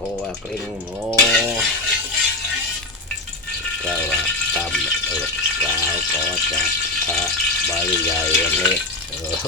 รัวกลิ้งหมูก็ว่าตำเออกาวก็จะพระบริใหญ่วันนี้โอ้โห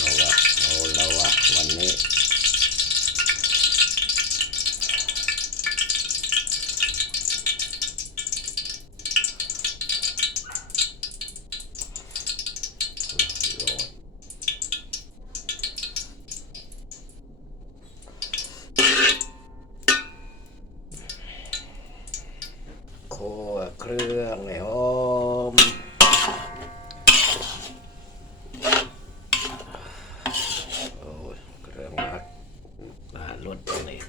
เราว่าเอาเราว่าวันนี้ คั่วเครื่องให้หอมโอ้ยเครื่องมักปลารสตัวนี้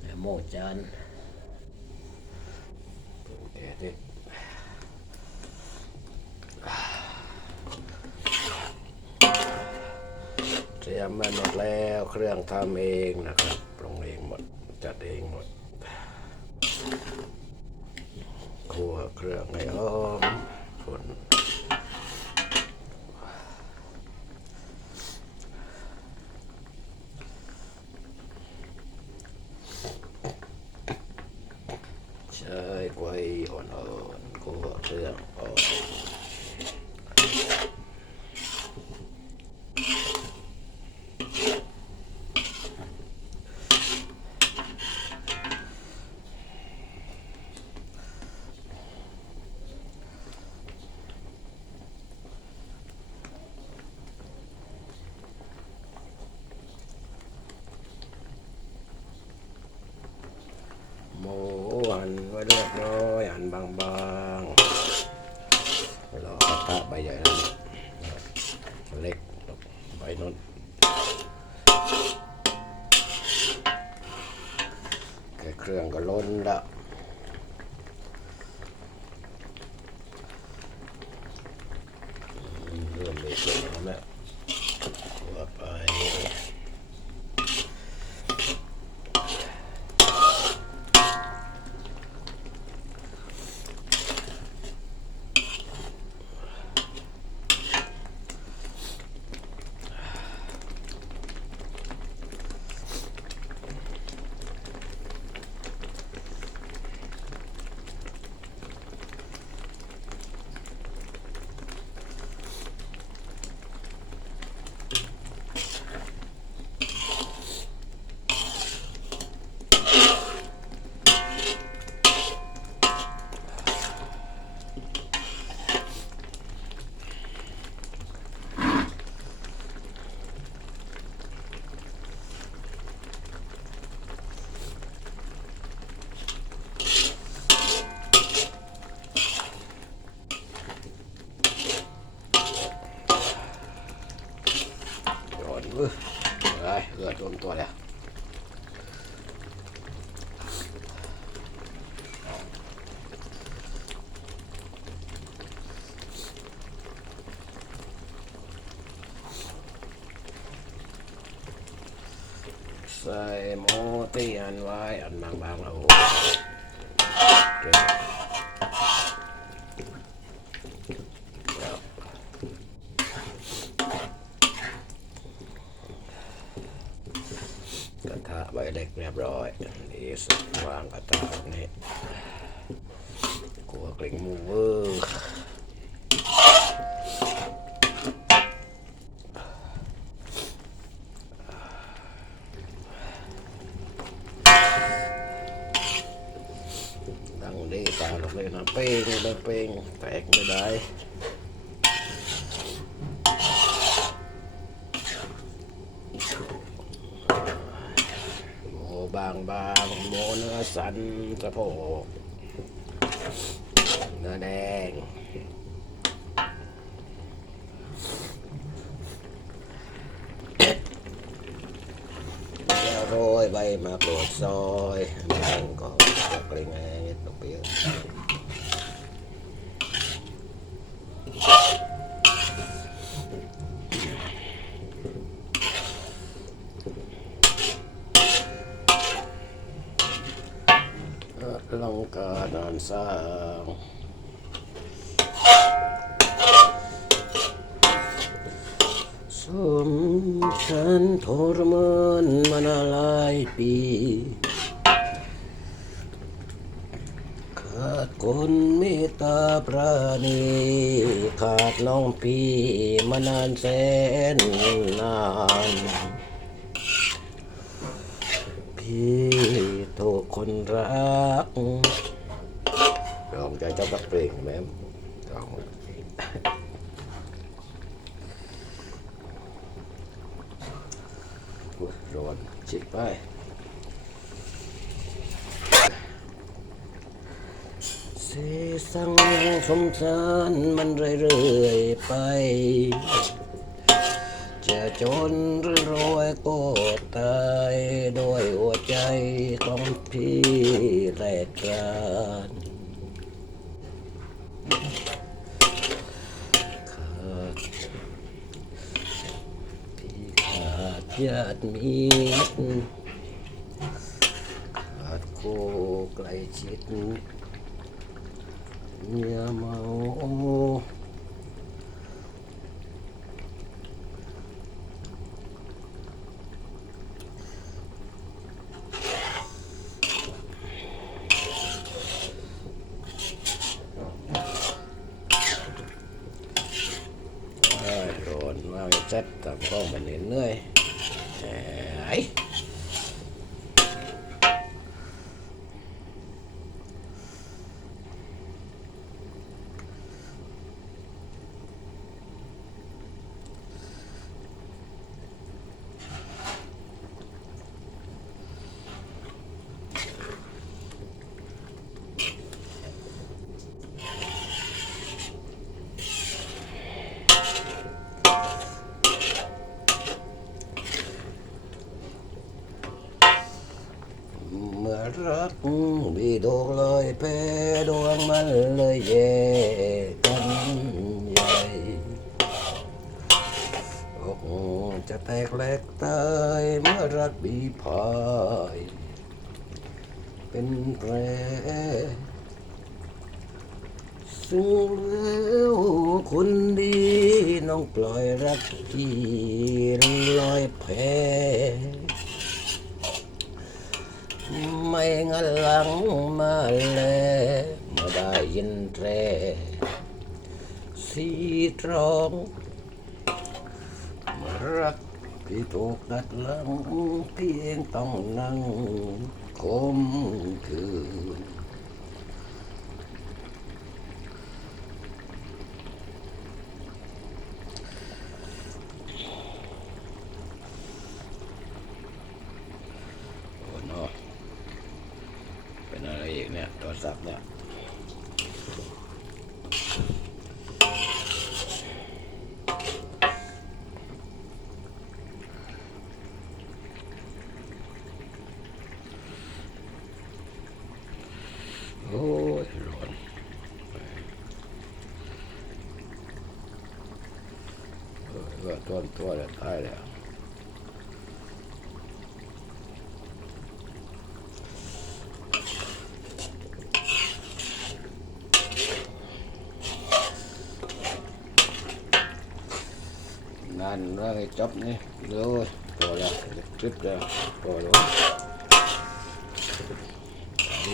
แม่โม จานเดี๋ยวดิเตรียมมาหมดแล้วเครื่องทำเองนะครับปรุงเองหมดจัดเองหมดคั่วเครื่องให้หอมคนใช้ไว้อ่อนๆคั่วเครื่องอ่อนหมูหั่นไว้เรียบร้อยหั่นบางๆรอกระทะใบใหญ่แล้วเนี่ยเล็กใบนนแค่เครื่องก็ล้นละอืมเริ่มมีเสียงแล้วเนี่ยหัวไป ร้อนเว้ยไปเอือดรวมตัวแล้วใส่หมูที่อันไว้อันบางๆแล้วโอ้เก็บแล้ว กระทะใบเล็กเรียบร้อยนี่สวางกระทะนี่กลัวกลิ่งหมูเวอร์ดังดีตาลงเลยนะเป้งเลยเป้งแตกไม่ได้ บางบางๆหมูเนื้อสันสะโพกเนื้อแดงแล้วโรยใบมะกรูดซอยแมงก็กระเงยตกเปรี้ยว กาศนานสร้างสมฉันทรมานมานานหลายปีขาดคนเมตตาปราณีขาดน้องพี่มานานแสนนานพี่ถูก คนรักลองใจเจ้ากับเพลงแม่มลองอุ๊ยร้อนชิดไปเสียสังสมสารมันเรื่อยๆไป จะจนหรือรวยก็ตายด้วยหัวใจของพี่แรกกานขาดพี่ขาดญาติมิตรขาดคู่ใกล้ชิดเมียเมาไอ้โดน ว่างเซ็ตต่างกล้องมันเหนื่อ้ย เมื่อรักมีดวงลอยเพดวงมันเลยแย่กันใหญ่อกจะแตกแหลกตายเมื่อรักบีพาย เป็นแผลซึ่งแล้วคนดีน้องปล่อยรักที่ลอยแพไม่งันหลังมาแลมื่ได้ยินแตรสีตรองรักพี่ถูกดัดหลังพี่เองต้องนั่ง คมคืนโอ้เนาะ เป็นอะไรอีกเนี่ยโทรศัพท์เนี่ย โอ้ยร้อนเออว่าตัวตัวแล้วตายแล้วงานเรื่องให้จบนี่เร็วพอแล้วคลิปแล้วพอแล้ว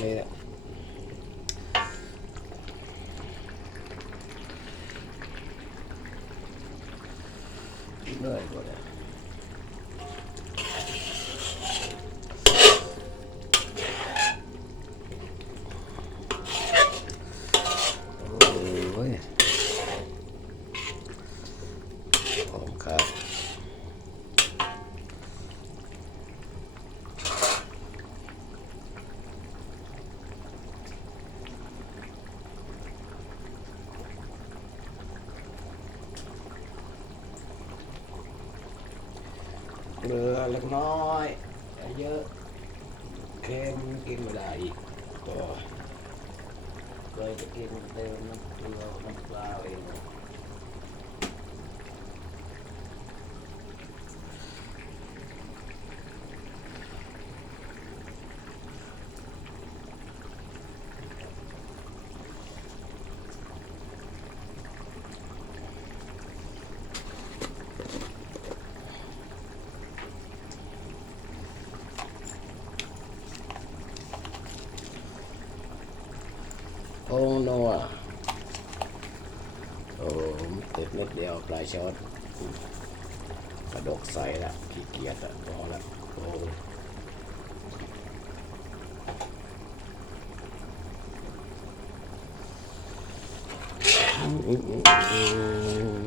นี่แหละเหนื่อยกว่าเลยโอ้ยของขาด เกลือเล็กน้อยอย่เยอะเค็มกินไม่ได้อีกก็เคยจะกินเติมน้ำเกลือน้ำปลาเอง ติดเม็ดเดียวปลาย ช้อนกระดกใส่ละขี้เกียจละพอละโอ้ยอืมอืมอืมอืม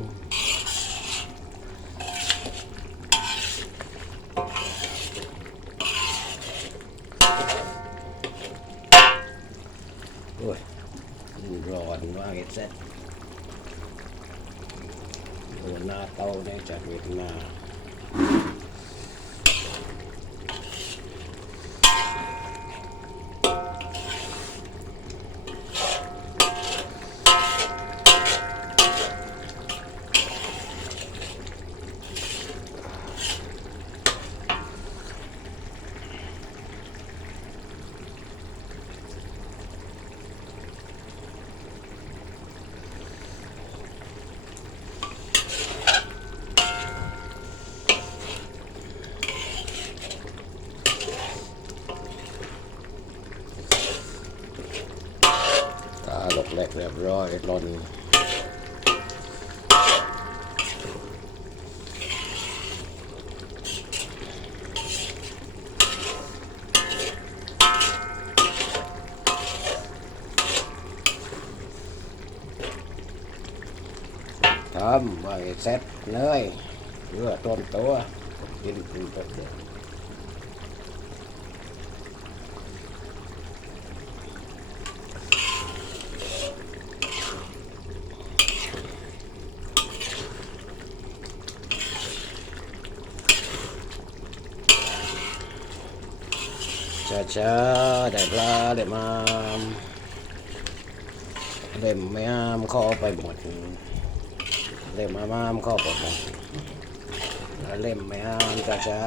โอ้ยร้อนว่าไงเซ็ต หัวหน้า เต้าเนี่ยจากเวียดนามตาหลก แหลกเรียบร้อยหลอนทำไว้เซ็ตเนยเพื่อต้นตัวกินกินตัวเดียว จ้าได้ปลาได้มามเล่มไม่อ้ามเข้อไปหมดเล่มมามามข้อไปหมดแล้วเล่มไม่อามจ้าจ้า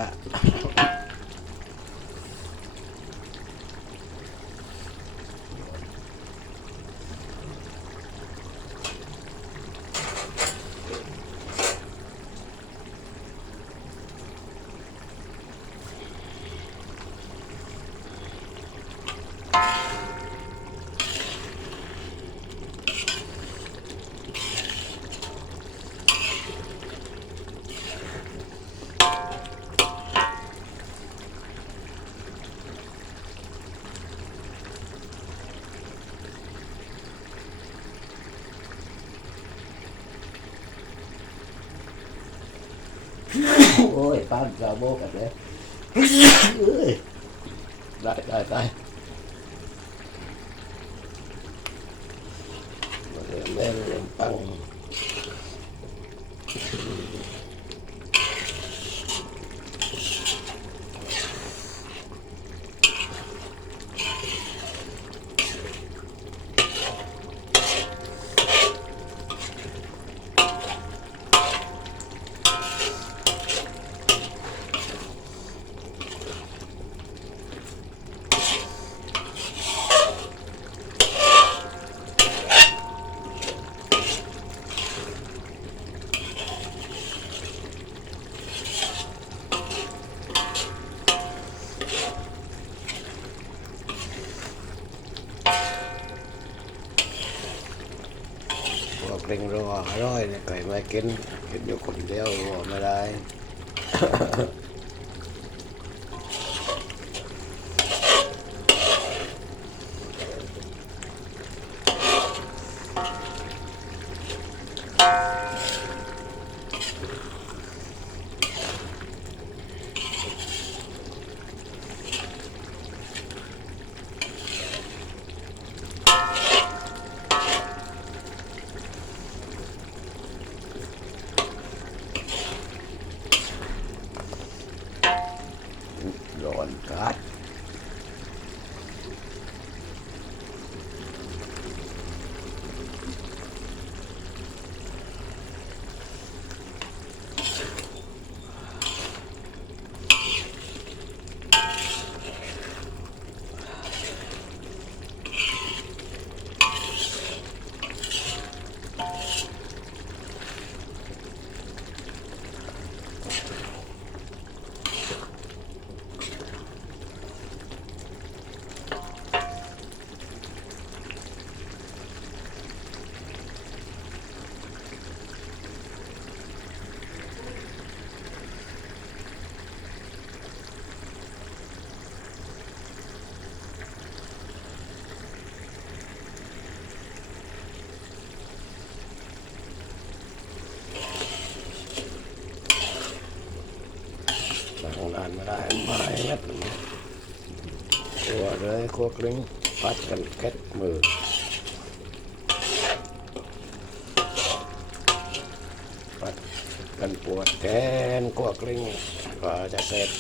โอ้ ยป้านจะโบกันเลยเอ้ยได้ได้ได้เริ่มเล่นเริ่มปัง พวกเร่ง ร้อยเนี่ยไก่ไม่กินกินอยู่คนเดียวไม่ได้านมาได้มาไอ้เม็ดตัวเลยขัวกลิ้งปัดกันแคทมือปัดกันปวดแทนขัวกลิ้งกว่าจะเสร็จ